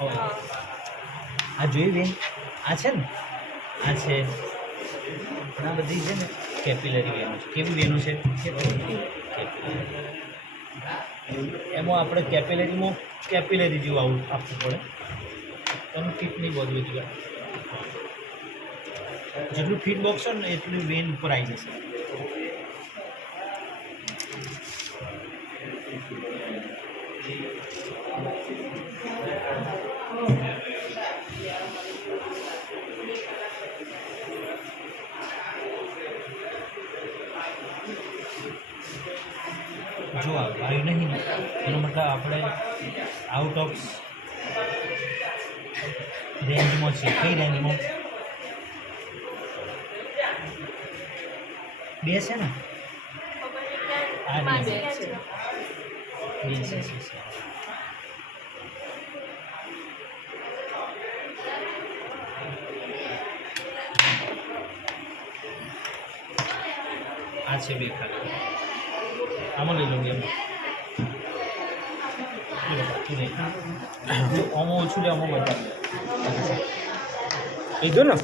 આ જોઈ બેન, આ છે ને, આ છે આ બધી છે ને કેપિલરી વેનો છે. કેવી વેનો છે? એમાં આપણે કેપિલરીમાં કેપિલરી જેવું આવું આપવું પડે. તમે ફિટ નહીં બોડી બધી જેટલું ફિટ બોક્સ હોય ને એટલું વેન ઉપર આવી જશે. જો આવ્યું નહીં એનો મતલબ આપણે આઉટ ઓફ રેન્જમાં છે. કઈ રેન્જમાં? 2 છે ને? આ રેન્જ 2 છે. આ છે 2 ખાલી. આમાં લઈ લઉં એમ આમાં ઓછું લે, આમાં વધારે લીધું ને.